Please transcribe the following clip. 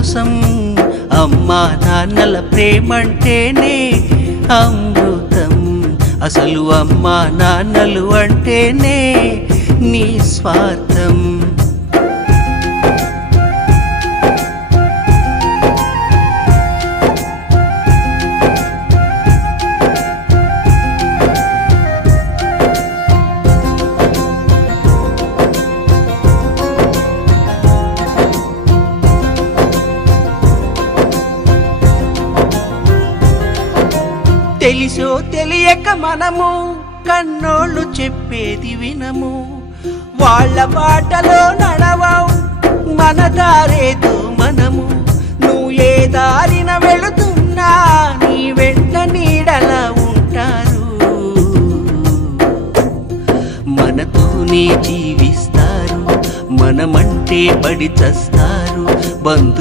కోసం అమ్మా నాన్నల ప్రేమంటేనే అమృతం. అసలు అమ్మా నాన్నలు అంటేనే నిస్వార్థం. తెలిసో తెలియక మనము కన్నోళ్ళు చెప్పేది వినము, వాళ్ళ బాటలో నడవం, మన దారేదో మనము. నువ్వు ఏ దారిన వెళుతున్నా నీ వెంట నీడలా ఉంటారు, మనతోనే జీవిస్తారు, మనమంటే పడి చస్తారు. బంధు